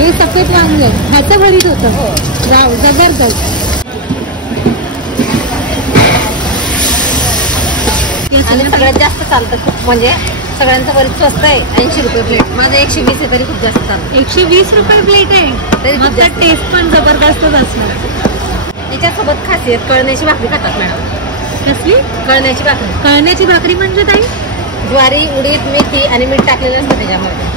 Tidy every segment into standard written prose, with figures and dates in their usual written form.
हे सफेद वांग ह्याचं भरीत होतं. वाव, जबरदस्त. आणि सगळ्यात जास्त चालतं खूप, म्हणजे सगळ्यांचं भरीत स्वस्त आहे. 80 रुपये प्लेट. माझं 120 आहे तरी खूप जास्त चालतं. 120 रुपये प्लेट आहे. मस्त टेस्ट पण जबरदस्तच असणार. त्याच्यासोबत खासियत कळण्याची भाकरी खातात मॅडम. कसली? कळण्याची भाकरी. कळण्याची भाकरी म्हणजे ताई? ज्वारी, उडीद, मेथी आणि मीठ टाकलेलं असतं त्याच्यामध्ये.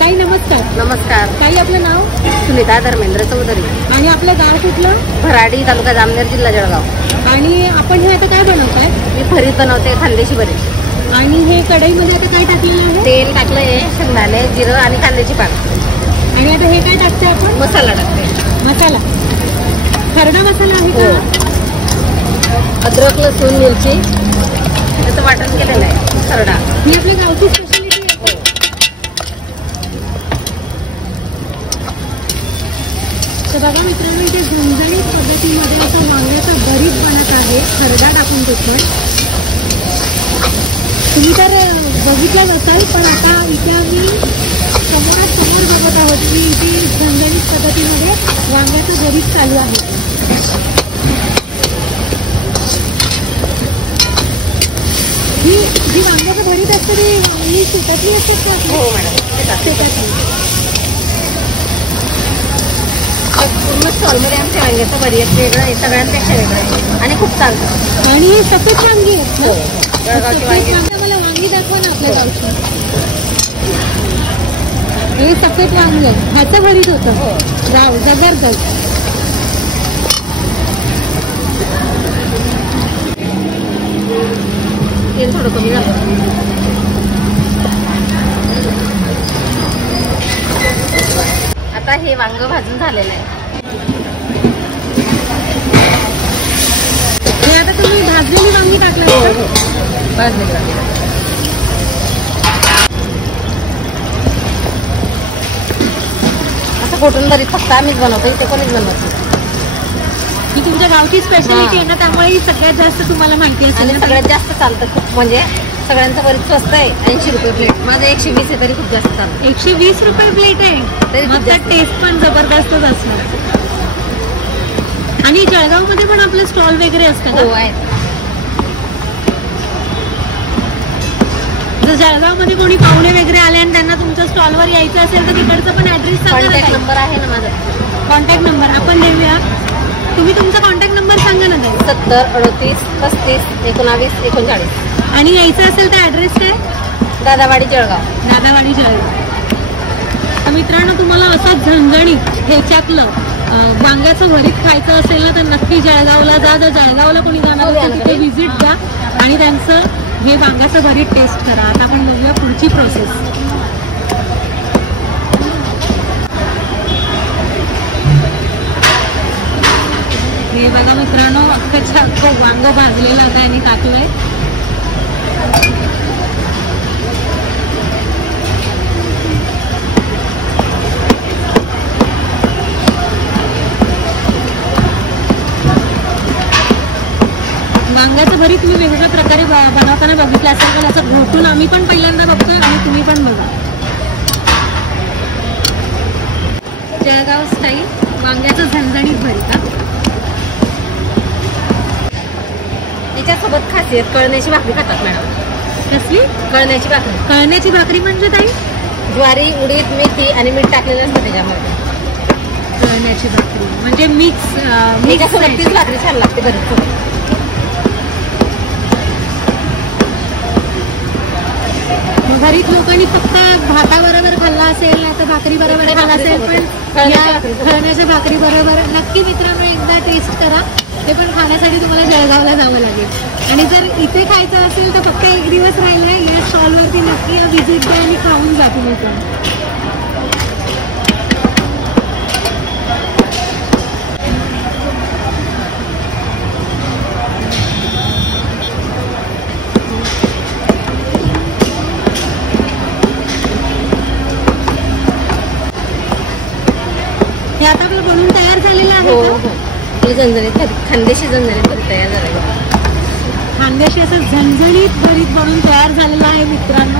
ताई नमस्कार. नमस्कार ताई, आपलं नाव? सुनीता धर्मेंद्र चौधरी. आणि आपलं गाव कुठलं? भराडी, तालुका जामनेर, जिल्हा जळगाव. आणि आपण हे आता काय बनवताय? मी भरीत बनवते, खांदेशी भरीत. आणि हे कढईमध्ये आता काय टाकलेलं आहे? तेल टाकलंय, शेंगदाणे, जिरं आणि कांद्याची पात. आणि आता हे काय टाकते आपण? मसाला टाकते. मसाला खरडा मसाला आहे का? अद्रक, लसूण, मिरची त्याचं वाटण केलेलं आहे. खरडा ही आपल्या गावची स्पेशालिटी आहे. तर बघा मित्रांनो, इथे झणझणीत पद्धतीमध्ये असं वांग्याचा भरीत बनत आहे, खरडा टाकून तिखट. तुम्ही तर बघितलं नसाल, पण आता इथे आम्ही समोर बघत आहोत की इथे झणझणीत पद्धतीमध्ये वांग्याचं भरीत चालू आहे. जी वांग्याचं भरीत असते ती वांगी शेतातली असतात का? हो मॅडम, शेतातली. पूर्ण स्टॉलमध्ये आमच्या वांग्याचं भरीत वेगळं आहे, सगळ्यांपेक्षा वेगळं आहे आणि खूप चालतं. आणि सफेद वांगी आहेत ना? जळगावची वांगी. मला वांगी दाखवा ना आपल्या गावची. हे सफेद वांग ह्याचं भरीत होतं. वाव, जबरदस्त. तेल थोडं कमी झालं. आता हे वांग भाजून झालेलं आहे. हे आता तुम्ही भाजलेली वांगी टाकलं? हो, भाजलेली वांगी. असं कोटून भरीत फक्त आम्हीच बनवतो, इथे कोणीच बनवतो. ही तुमच्या गावची स्पेशालिटी आहे ना, त्यामुळे सगळ्यात जास्त तुम्हाला माहिती असेल. आणि सगळ्यात जास्त चालतं खूप, म्हणजे सगळ्यांचं भरीत स्वस्त आहे. 80 रुपये प्लेट. माझं 120 आहे तरी खूप जास्त चालतं. 120 रुपये प्लेट आहे. मस्त टेस्ट पण जबरदस्तच असणार. आणि जळगावमध्ये पण आपले स्टॉल वगैरे असतात? हो आहेत. जर जळगावमध्ये कोणी पाहुणे वगैरे आले आणि त्यांना तुमच्या स्टॉलवर यायचं असेल तर तिकडचं पण ऍड्रेस सांगा. कॉन्टॅक्ट नंबर आहे ना माझा? कॉन्टॅक्ट नंबर आपण देऊया. तुम्ही तुमचा कॉन्टॅक्ट नंबर सांगा ना. 70 38 35 19 39. आणि यायचं असेल तर ऍड्रेस काय? दादावाडी जळगाव. दादावाडी जळगाव. तर मित्रांनो, तुम्हाला असं झणझणीत ह्याच्यातलं वांग्याचं भरीत खायचं असेल ना तर नक्की जळगावला जा. जर जळगावला कोणी जाणार असेल तिथे व्हिजिट द्या आणि त्यांचं हे वांग्याचं भरीत टेस्ट करा. आता आपण बघूया पुढची प्रोसेस. हे बघा मित्रांनो, अख्खं वांग भाजलेलं आता यांनी टाकलंय. वांग्याचं भरीत तुम्ही वेगवेगळ्या प्रकारे बनवताना बघितलं असेल, पण असं घोटून आम्ही पण पहिल्यांदा बघतोय आणि तुम्ही पण बघा. जळगाव स्टाईल वांग्याचं झणझणीत भरीत. त्याच्यासोबत खासियत कळण्याची भाकरी खातात मॅडम. कसली? कळण्याची भाकरी. कळण्याची भाकरी म्हणजे ताई? ज्वारी, उडीद, मेथी आणि मीठ टाकलेलं असतं त्याच्यामध्ये. कळण्याची भाकरी म्हणजे मिक्स. त्याच्यासोबत तीच भाकरी छान लागते भरीत सोबत. भरीत लोकांनी फक्त भाताबरोबर खाल्ला असेल ना तर भाकरी बरोबर खाल्ला असेल, पण कळण्याच्या भाकरी बरोबर नक्की मित्रांनो एकदा टेस्ट करा. ते पण खाण्यासाठी तुम्हाला जळगावला जावं लागेल. आणि जर इथे खायचं असेल तर फक्त एक दिवस राहिलाय, या स्टॉलवरती नक्की व्हिजिट द्या आणि खाऊन जा तुम्ही पण. हे आता आपलं बनवून तयार झालेलं आहे. हो, हे झणझणीत खानदेशी झणझणीत भरीत तयार झालं. खानदेशी असं झणझणीत भरीत बनवून तयार झालेलं आहे मित्रांनो.